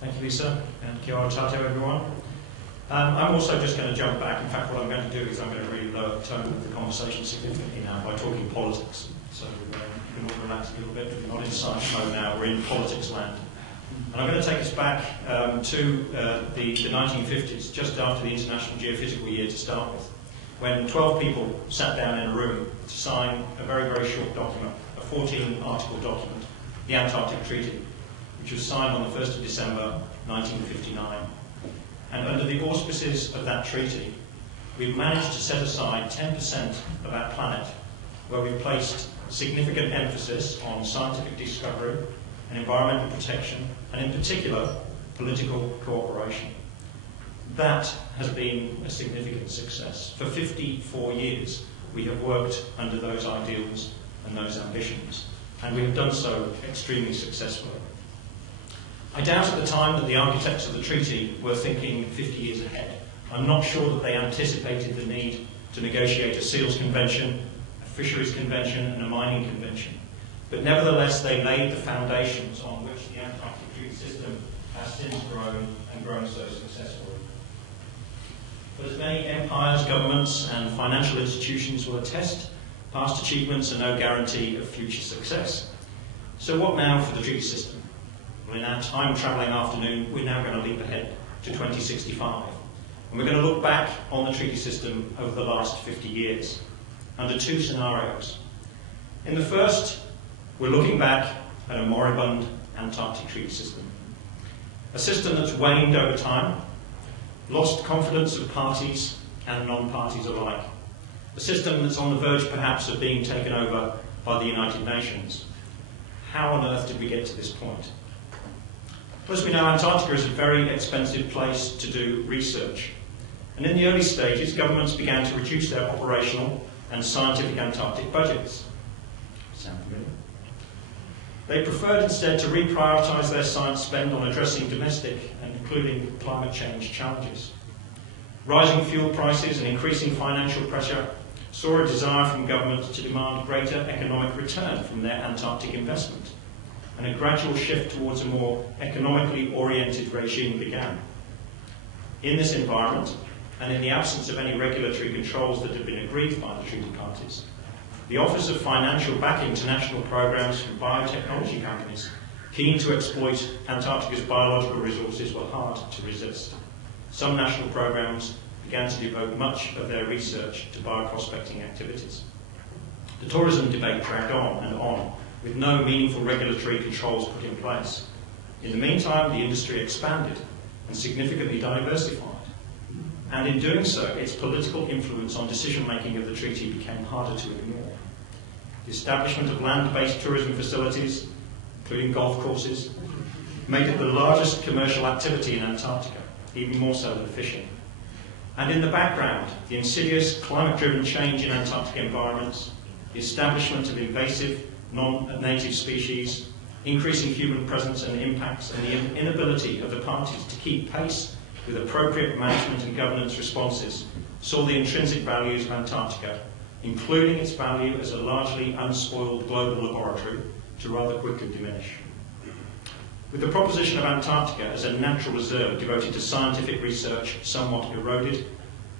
Thank you, Lisa, and kia ora tātou, everyone. I'm also just going to jump back. In fact, what I'm going to do is I'm going to really lower the tone of the conversation significantly now by talking politics. So you can all relax a little bit. We're not in science mode now, we're in politics land. And I'm going to take us back to the 1950s, just after the International Geophysical Year to start with, when 12 people sat down in a room to sign a very, very short document, a 14-article document, the Antarctic Treaty, which was signed on the 1st of December 1959. And under the auspices of that treaty, we've managed to set aside 10% of our planet where we've placed significant emphasis on scientific discovery and environmental protection, and in particular, political cooperation. That has been a significant success. For 54 years, we have worked under those ideals and those ambitions, and we have done so extremely successfully. I doubt at the time that the architects of the treaty were thinking 50 years ahead. I'm not sure that they anticipated the need to negotiate a seals convention, a fisheries convention, and a mining convention. But nevertheless, they laid the foundations on which the Antarctic Treaty System has since grown, and grown so successfully. But as many empires, governments, and financial institutions will attest, past achievements are no guarantee of future success. So what now for the treaty system? Well, in our time-travelling afternoon, we're now going to leap ahead to 2065. And we're going to look back on the treaty system over the last 50 years, under two scenarios. In the first, we're looking back at a moribund Antarctic treaty system. A system that's waned over time, lost confidence of parties and non-parties alike. A system that's on the verge, perhaps, of being taken over by the United Nations. How on earth did we get to this point? Well, as we know, Antarctica is a very expensive place to do research. And in the early stages, governments began to reduce their operational and scientific Antarctic budgets. Sound familiar? They preferred instead to reprioritise their science spend on addressing domestic and including climate change challenges. Rising fuel prices and increasing financial pressure saw a desire from governments to demand greater economic return from their Antarctic investment, and a gradual shift towards a more economically oriented regime began. In this environment, and in the absence of any regulatory controls that had been agreed by the treaty parties, the offers of financial backing to national programs from biotechnology companies keen to exploit Antarctica's biological resources were hard to resist. Some national programs began to devote much of their research to bioprospecting activities. The tourism debate dragged on and on, with no meaningful regulatory controls put in place. In the meantime, the industry expanded and significantly diversified. And in doing so, its political influence on decision-making of the treaty became harder to ignore. The establishment of land-based tourism facilities, including golf courses, made it the largest commercial activity in Antarctica, even more so than fishing. And in the background, the insidious climate-driven change in Antarctic environments, the establishment of invasive non-native species, increasing human presence and impacts, and the inability of the parties to keep pace with appropriate management and governance responses saw the intrinsic values of Antarctica, including its value as a largely unspoiled global laboratory, to rather quickly diminish. With the proposition of Antarctica as a natural reserve devoted to scientific research somewhat eroded,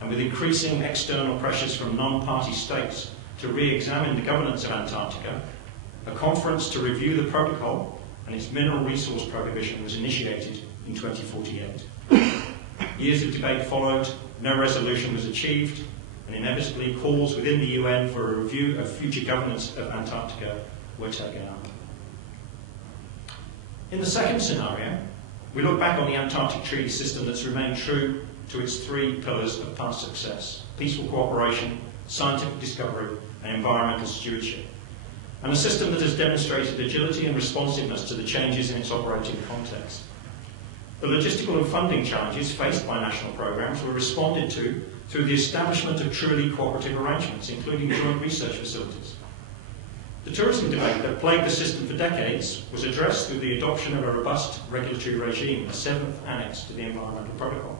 and with increasing external pressures from non-party states to re-examine the governance of Antarctica, a conference to review the protocol and its mineral resource prohibition was initiated in 2048. Years of debate followed, no resolution was achieved, and inevitably calls within the UN for a review of future governance of Antarctica were taken up. In the second scenario, we look back on the Antarctic Treaty System that's remained true to its three pillars of past success: peaceful cooperation, scientific discovery, and environmental stewardship. And a system that has demonstrated agility and responsiveness to the changes in its operating context. The logistical and funding challenges faced by national programs were responded to through the establishment of truly cooperative arrangements, including joint research facilities. The tourism debate that plagued the system for decades was addressed through the adoption of a robust regulatory regime, a seventh annex to the Environmental Protocol.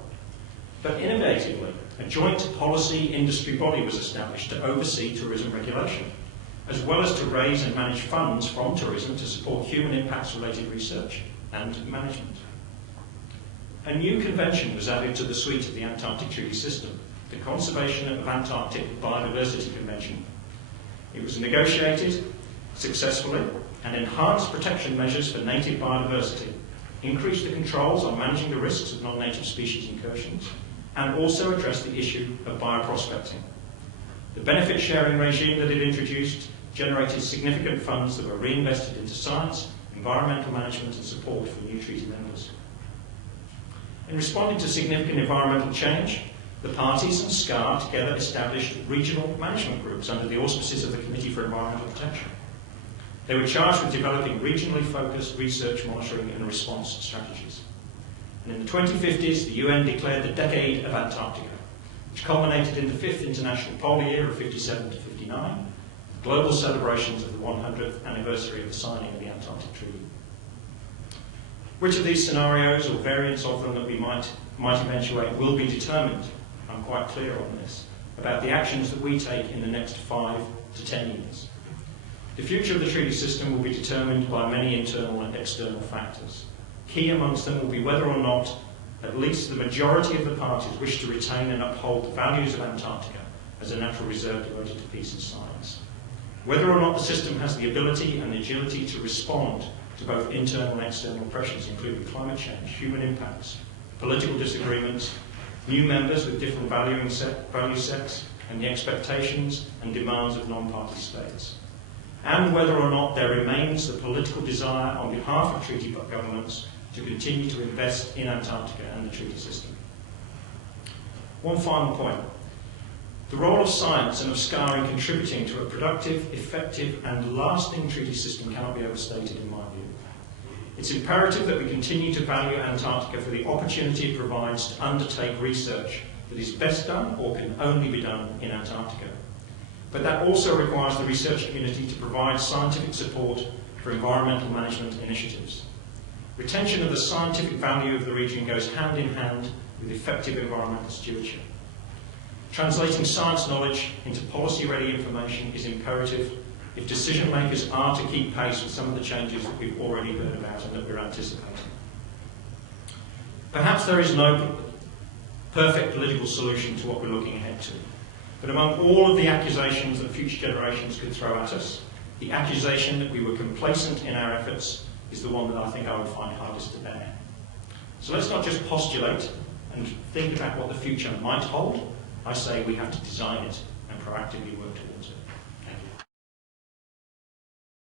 But innovatively, a joint policy industry body was established to oversee tourism regulation, as well as to raise and manage funds from tourism to support human impacts related research and management. A new convention was added to the suite of the Antarctic Treaty System, the Conservation of Antarctic Biodiversity Convention. It was negotiated successfully and enhanced protection measures for native biodiversity, increased the controls on managing the risks of non-native species incursions, and also addressed the issue of bioprospecting. The benefit sharing regime that it introduced generated significant funds that were reinvested into science, environmental management and support for new treaty members. In responding to significant environmental change, the parties and SCAR together established regional management groups under the auspices of the Committee for Environmental Protection. They were charged with developing regionally focused research, monitoring and response strategies. And in the 2050s, the UN declared the Decade of Antarctica, which culminated in the 5th International Polar Year of 57 to 59, global celebrations of the 100th anniversary of the signing of the Antarctic Treaty. Which of these scenarios, or variants of them, that we might eventuate will be determined, I'm quite clear on this, about the actions that we take in the next 5 to 10 years. The future of the treaty system will be determined by many internal and external factors. Key amongst them will be whether or not at least the majority of the parties wish to retain and uphold the values of Antarctica as a natural reserve devoted to peace and science. Whether or not the system has the ability and agility to respond to both internal and external pressures, including climate change, human impacts, political disagreements, new members with different value sets, and the expectations and demands of non-party states. And whether or not there remains the political desire on behalf of treaty governments to continue to invest in Antarctica and the treaty system. One final point. The role of science and of SCAR in contributing to a productive, effective and lasting treaty system cannot be overstated in my view. It's imperative that we continue to value Antarctica for the opportunity it provides to undertake research that is best done or can only be done in Antarctica. But that also requires the research community to provide scientific support for environmental management initiatives. Retention of the scientific value of the region goes hand in hand with effective environmental stewardship. Translating science knowledge into policy-ready information is imperative if decision makers are to keep pace with some of the changes that we've already heard about and that we're anticipating. Perhaps there is no perfect political solution to what we're looking ahead to, but among all of the accusations that future generations could throw at us, the accusation that we were complacent in our efforts is the one that I think I would find hardest to bear. So let's not just postulate and think about what the future might hold. I say we have to design it and proactively work towards it.